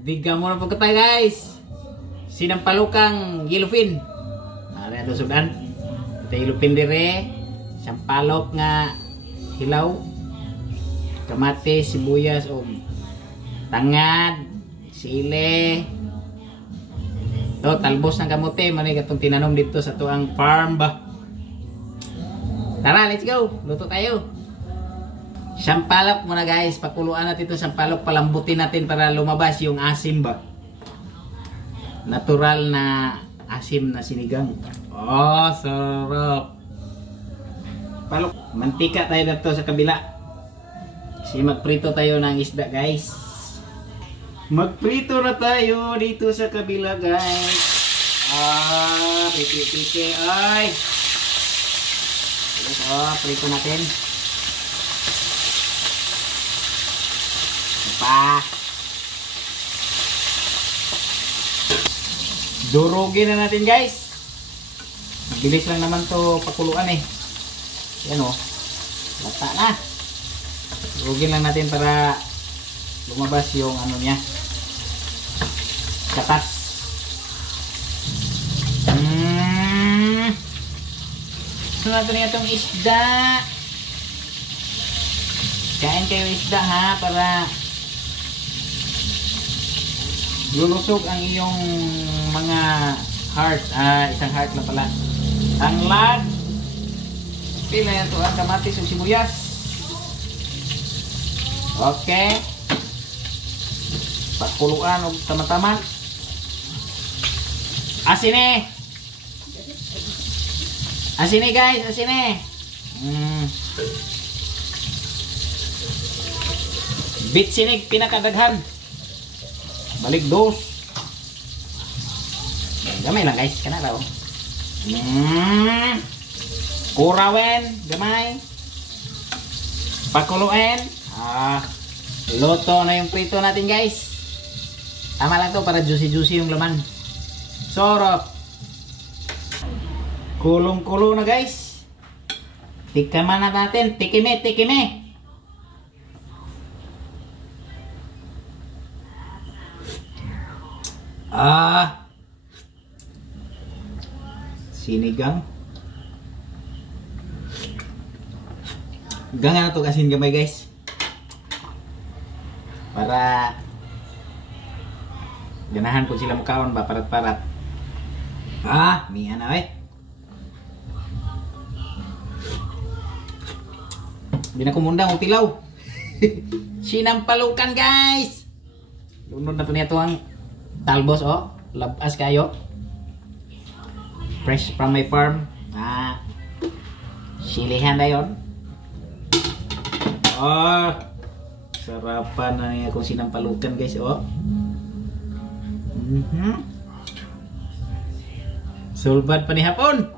Diga mo na po kita guys. Sinampalukang yellowfin. Ano ito sudan? Ito yellowfin dire. Sampalok nga hilaw. Kamatis, sibuyas, o tangad, sile. Ito, talbos ng kamote. Manig itong tinanom dito sa tuang farm ba. Tara, let's go. Luto tayo. Sampalok muna guys. Pakuluan natin ito sampalok. Palambutin natin para lumabas yung asim ba. Natural na asim na sinigang. Oh, sarap. Palok. Mantika tayo dito sa kabila. Kasi magprito tayo ng isda guys. Magprito na tayo dito sa kabila guys. Piti-piti. Ay. Prito natin. Pa. Durugin na natin guys. Mabilis lang naman to pakuluan eh. Yan o. Lata na. Durugin lang natin para lumabas yung ano niya. Katas. Sunod na itong isda. Kain kayo isda ha para lulusog ang iyong mga heart. Isang heart na pala. Ang lag. Pila yan to ang kamatis o sibuyas. Okay. Pakuluan o tama-tama. Asin eh. Asin eh guys. Asin eh. Bit sinig pinakadaghan. Balik dos. Gamay lang guys. Kana raw. Kurawin. Gamay. Pakuluin. Luto na yung prito natin guys. Tama lang to para juicy-juicy yung laman. Sarap. Kulong-kulo na guys. Tikman na natin. Tikime, tikime. Sinigang. Gangan na to kasin gamay guys. Para ganahan ko sila mukaon ba parat-parat. Miya na eh. Hindi na kumundang o tilaw. Sinampalukan guys. Lunod na to niya to ang talbos oh. Labas kayo. Fresh from my farm. Silihan na yun. Sarapan na niya kung sinampalukan guys oh. Sulbad pa ni hapon.